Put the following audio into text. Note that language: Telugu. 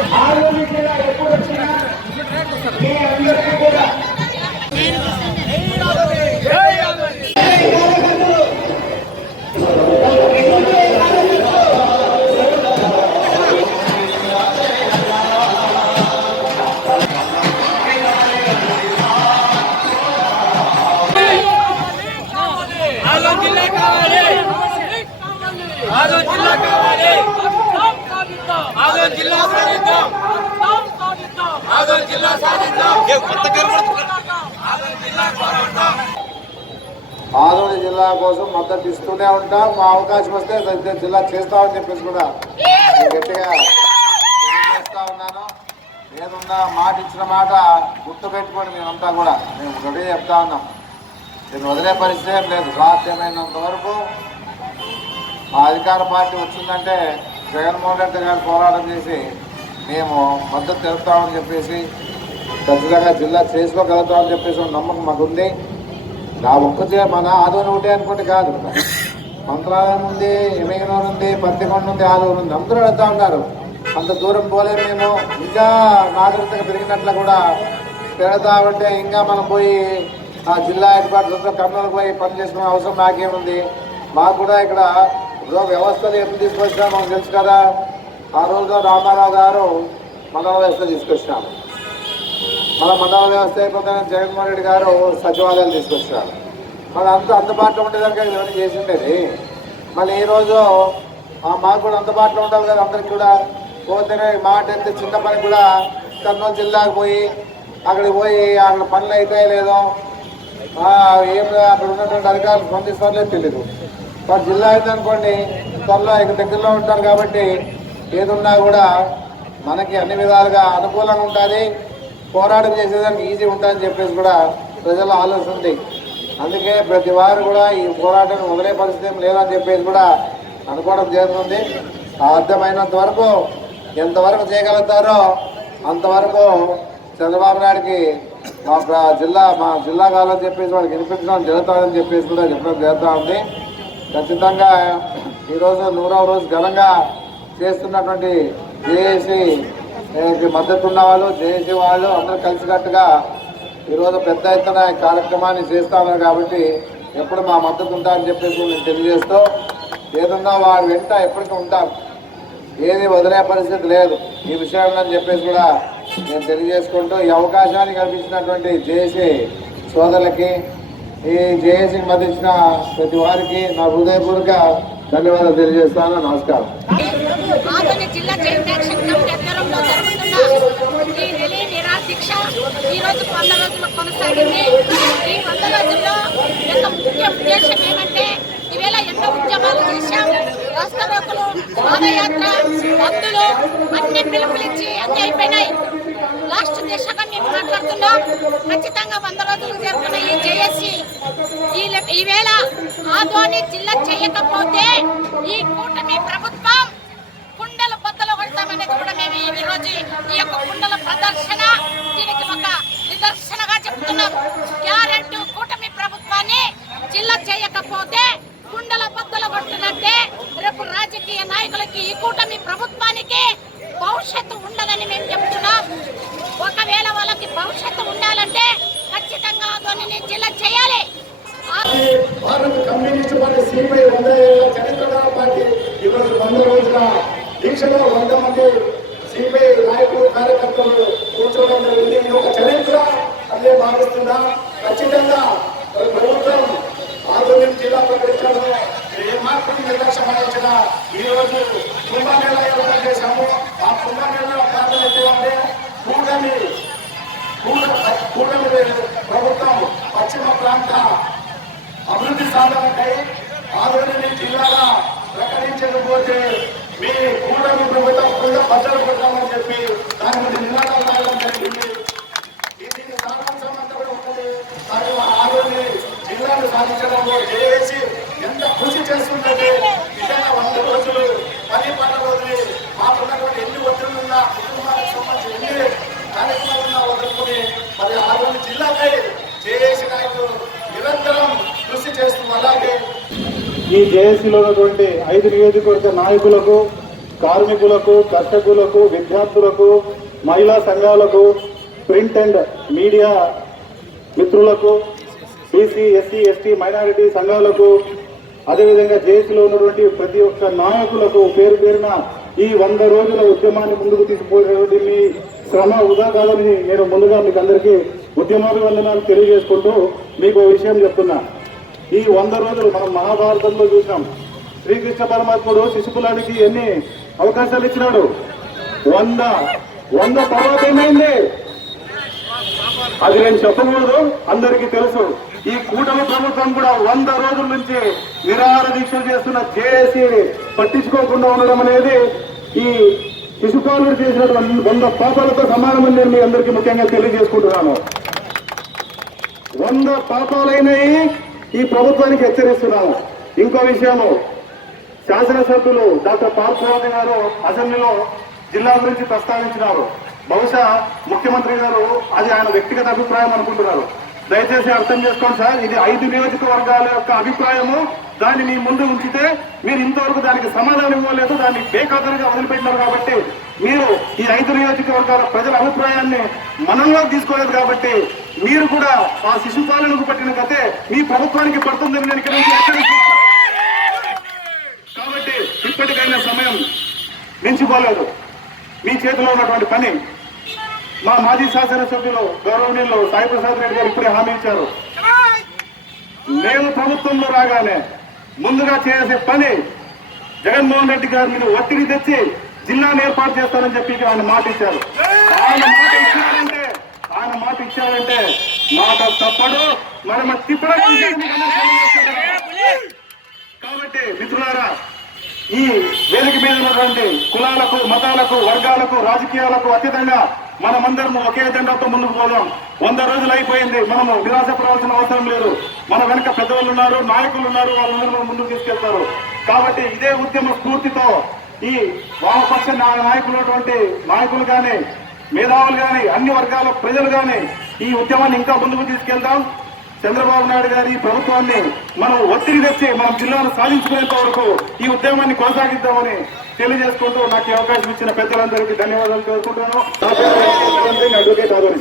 ఎప్పుడు వచ్చినా మీ అందరికీ కూడా ఆదోని జిల్లా కోసం మద్దతు ఇస్తూనే ఉంటాం. మా అవకాశం వస్తే జిల్లా చేస్తామని చెప్పేసి కూడా గట్టిగా చేస్తా ఉన్నాను. ఏదున్నా మాట ఇచ్చిన మాట గుర్తుపెట్టుకోండి. మేమంతా కూడా మేము ఒకటే చెప్తా ఉన్నాం, నేను వదిలే పరిస్థితి ఏం లేదు. సాధ్యమైనంత వరకు మా అధికార పార్టీ వచ్చిందంటే జగన్మోహన్ రెడ్డి గారు పోరాటం చేసి మేము మద్దతు తెలుపుతామని చెప్పేసి ఖచ్చితంగా జిల్లా చేసుకోగలుగుతామని చెప్పేసి నమ్మకం మాకుంది. నా ఒక్కటే మన ఆదోని ఒకటే అనుకుంటే కాదు, మంత్రాలయం ఉంది, ఎమగినూరు ఉంది, పత్తికొండ ఉంది, ఆదోని ఉంది, అందరూ వెళ్తా ఉన్నారు. అంత దూరం పోలేము మేము. ఇంకా నాగరికత పెరిగినట్లు కూడా పెడతామంటే ఇంకా మనం పోయి ఆ జిల్లా హెడ్క్వార్టర్స్లో కర్నూలు పోయి పనిచేసుకునే అవసరం నాకేముంది. మాకు కూడా ఇక్కడ వ్యవస్థలు ఎప్పుడు తీసుకొచ్చినా మనకు తెలుసు కదా. ఆ రోజు రామారావు గారు మండల వ్యవస్థ తీసుకొచ్చినారు. మన మండల వ్యవస్థ అయిపోతే జగన్మోహన్ రెడ్డి గారు సచివాలయాలు తీసుకొచ్చినారు. మరి అంత అందుబాటులో ఉండేదానికి ఇవన్నీ చేసి ఉండేది. మళ్ళీ ఈరోజు మాకు కూడా అందుబాటులో ఉండాలి కదా అందరికి కూడా. పోతేనే మాట ఎత్తే చిన్న పని కూడా కర్నూలు జిల్లాకు పోయి అక్కడికి పోయి అక్కడ పనులు అవుతాయో లేదో ఏం అక్కడ ఉన్నటువంటి అధికారులు స్పందిస్తారో తెలియదు. మరి జిల్లా అయితే అనుకోండి త్వరలో ఇక్కడ దగ్గరలో ఉంటారు కాబట్టి ఏదున్నా కూడా మనకి అన్ని విధాలుగా అనుకూలంగా ఉంటుంది, పోరాటం చేసేదానికి ఈజీ ఉంటుందని చెప్పేసి కూడా ప్రజల ఆలోచన ఉంది. అందుకే ప్రతి వారు కూడా ఈ పోరాటం వదిలే పరిస్థితి ఏం లేదని చెప్పేసి కూడా అనుకోవడం జరుగుతుంది. సాధ్యమైనంత వరకు ఎంతవరకు చేయగలుగుతారో అంతవరకు చంద్రబాబు నాయుడికి మా జిల్లా కావాలని చెప్పేసి వాళ్ళకి వినిపించడం జరుగుతుందని చెప్పేసి కూడా చెప్పడం జరుగుతూ ఉంది. ఖచ్చితంగా ఈరోజు 100వ రోజు ఘనంగా చేస్తున్నటువంటి జేఏసీ మద్దతు ఉన్న వాళ్ళు, జేఏసీ వాళ్ళు అందరూ కలిసికట్టుగా ఈరోజు పెద్ద ఎత్తున కార్యక్రమాన్ని చేస్తా ఉన్నారు. కాబట్టి ఎప్పుడు మా మద్దతు ఉంటారని చెప్పేసి నేను తెలియజేస్తూ ఏదన్నా వారి వెంట ఎప్పటికీ ఉంటాం, ఏది వదిలే పరిస్థితి లేదు ఈ విషయంలో అని చెప్పేసి కూడా నేను తెలియజేసుకుంటూ ఈ అవకాశాన్ని కల్పించినటువంటి జేఏసీ సోదరులకి, ఈ జేఏసీకి మద్దతిచ్చిన ప్రతి వారికి నా హృదయపూర్వక ధన్యవాదాలు తెలియజేస్తాను. నమస్కారం. ఈరోజు 100 రోజులు కొనసాగింది. ఈ 100 రోజుల్లో యొక్క ముఖ్య ఉద్దేశం ఏమంటే ఈవేళ ఎన్నో ఉద్యమాలు చేశాం. రాష్ట్రలోకులు, పాదయాత్ర, బంధులు అన్ని పిలుపులిచ్చి అన్ని అయిపోయినాయి. లాస్ట్ దిశగా మేము మాట్లాడుతున్నాం. ఖచ్చితంగా 100 రోజులు జరుగుతున్న ఈ జేఏసీ ఈవేళ ఆదోని జిల్లా చేయకపోతే ఈ కూటమి ప్రభుత్వం కుండల బద్దలు కొడతామనేది కూడా మేము ఈరోజు ఈ యొక్క కుండల ప్రదర్శన దీనికి ఒక నిదర్శనగా చెప్తున్నాం. గ్యారెంటీ కూటమి ప్రభుత్వాన్ని జిల్లా చేయకపోతే కుండల బద్దలు కొడుతున్నట్టే. రేపు రాజకీయ నాయకులకి ఈ కూటమి ప్రభుత్వానికి భవిష్యత్తు ఉండదని మేము చెప్తున్నాం. ఒకవేళ వాళ్ళకి భవిష్యత్తు ఉండాలంటే ఖచ్చితంగా ఆదోనిని జిల్లా చేయాలి. భారత కమ్యూనిస్ట్ పార్టీ సిపిఐ 100 ఏళ్ల చరిత్ర పార్టీ ఈరోజు 100 రోజుల దీక్షలో 100 మంది సిపిఐ నాయకులు, కార్యకర్తలు కూర్చోవడం జరిగింది. ఇది ఒక చరిత్ర అదే భావిస్తున్నా. ఖచ్చితంగా ప్రభుత్వం ఆదోని జిల్లా ప్రకటించడంలో ఏమాత్రం నిర్లక్ష్యం వహించిన ఈ రోజు కుంభమేళ ఏర్పాటు చేశాము. ఆ కుంభమేళ ప్రాధాన్యత అంటే కూటమి ప్రభుత్వం పశ్చిమ ప్రాంత అభివృద్ధి సాధనకై ఆదోని జిల్లాగా ప్రకటించకపోతే మీ కూటమి ప్రభుత్వం కూడా బద్దలు కొట్టామని చెప్పి దాని మీద నినాదాలు రాయడం జరిగింది. దీనికి సారాంశం అంతా కూడా ఉంటుంది. కానీ ఆదోని జిల్లాను సాధించడంలో జేఏసీ ఎంత కృషి చేస్తుందంటే నిజంగా 100 రోజులు పని వదిలి మాకున్నటువంటి ఎన్ని ఒత్తిళ్లున్నా కుటుంబాలకు సంబంధించి ఎన్ని కార్యక్రమాలున్నా వదులుకుని మరి ఆదోని జిల్లాపై జేఏసీ నాయకులు నిరంతరం కృషి చేస్తున్నారు. అలాగే ఈ జేఏసీలో ఉన్నటువంటి 5 నియోజకవర్గ నాయకులకు కార్మికులకు, కర్షకులకు, విద్యార్థులకు, మహిళా సంఘాలకు, ప్రింట్ అండ్ మీడియా మిత్రులకు, బీసీ, ఎస్సీ, ఎస్టీ, మైనారిటీ సంఘాలకు, అదేవిధంగా జేఏసీలో ఉన్నటువంటి ప్రతి ఒక్క నాయకులకు పేరు పేరున ఈ 100 రోజుల ఉద్యమాన్ని ముందుకు తీసుకుపోయినటువంటి మీ శ్రమ వృధా కాదని నేను ముందుగా మీకు అందరికీ ఉద్యమాభివందనాలు తెలియజేసుకుంటూ మీకు ఓ విషయం చెప్తున్నా. ఈ 100 రోజులు మనం మహాభారతంలో చూసాం. శ్రీకృష్ణ పరమాత్ముడు శిశుకులానికి ఎన్ని అవకాశాలు ఇచ్చినాడు? 100 తర్వాత ఏమైంది అది నేను చెప్పకూడదు, అందరికీ తెలుసు. ఈ కూటమి ప్రభుత్వం కూడా 100 రోజుల నుంచి నిరాహార దీక్షలు చేస్తున్న జేఏసీ పట్టించుకోకుండా ఉండడం అనేది ఈ శిశుపాలుడు చేసినటువంటి 100 పాపాలతో సమానమని నేను మీ అందరికీ ముఖ్యంగా తెలియజేసుకుంటున్నాను. 100 పాపాలైనవి ఈ ప్రభుత్వానికి హెచ్చరిస్తున్నాము. ఇంకో విషయము, శాసనసభ్యులు డాక్టర్ పార్థసారథి గారు అసెంబ్లీలో జిల్లా గురించి ప్రస్తావించినారు. బహుశా ముఖ్యమంత్రి గారు అది ఆయన వ్యక్తిగత అభిప్రాయం అనుకుంటున్నారు. దయచేసి అర్థం చేసుకోండి సార్, ఇది 5 నియోజకవర్గాల యొక్క అభిప్రాయము. దాన్ని మీ ముందు ఉంచితే మీరు ఇంతవరకు దానికి సమాధానం ఇవ్వలేదు, దాన్ని బేఖాతరుగా వదిలిపెట్టినారు. కాబట్టి మీరు ఈ 5 నియోజకవర్గాల ప్రజల అభిప్రాయాన్ని మనంలో తీసుకోలేదు. కాబట్టి మీరు కూడా ఆ శిశుపాలనకు పట్టిన కథే మీ ప్రభుత్వానికి పడుతుందని నేను ఇక్కడ నుంచి హెచ్చరిస్తున్నాను. కాబట్టి ఇప్పటికైనా సమయం మించిపోలేదు. మీ చేతిలో ఉన్నటువంటి పని మా మాజీ శాసనసభ్యులు గౌరవనీయులు సాయి ప్రసాద్ రెడ్డి గారు ఇప్పుడే హామీ ఇచ్చారు. మేము ప్రభుత్వంలో రాగానే ముందుగా చేసే పని జగన్మోహన్ రెడ్డి గారి మీద ఒత్తిడి తెచ్చి జిల్లాను ఏర్పాటు చేస్తారని చెప్పి ఆయన మాట ఇచ్చారు. ఆయన మాట ఇచ్చారంటే మాట తప్పడు, మనం తిప్పడం. కాబట్టి మిత్రులారా, ఈ వేదిక మీద ఉన్నటువంటి కులాలకు, మతాలకు, వర్గాలకు, రాజకీయాలకు అతీతంగా మనమందరం ఒకే ఎజెండాతో ముందుకు పోదాం. 100 రోజులు అయిపోయింది, మనము నిరాశపడాల్సిన అవసరం లేదు. మన వెనక పెద్దవాళ్ళు ఉన్నారు, నాయకులు ఉన్నారు, వాళ్ళందరూ మనం ముందుకు తీసుకెళ్తారు. కాబట్టి ఇదే ఉద్యమ స్ఫూర్తితో ఈ వామపక్ష నాయకులు కానీ, మేధావులు కానీ, అన్ని వర్గాల ప్రజలు కానీ ఈ ఉద్యమాన్ని ఇంకా ముందుకు తీసుకెళ్దాం. చంద్రబాబు నాయుడు గారి ప్రభుత్వాన్ని మనం ఒత్తిడి తెచ్చి మనం జిల్లాను సాధించుకునేంత వరకు ఈ ఉద్యమాన్ని కొనసాగిద్దామని తెలియజేసుకుంటూ నాకు ఈ అవకాశం ఇచ్చిన పెద్దలందరికీ ధన్యవాదాలు కోరుకుంటున్నాను. అడ్వకేట్ ఆదోని.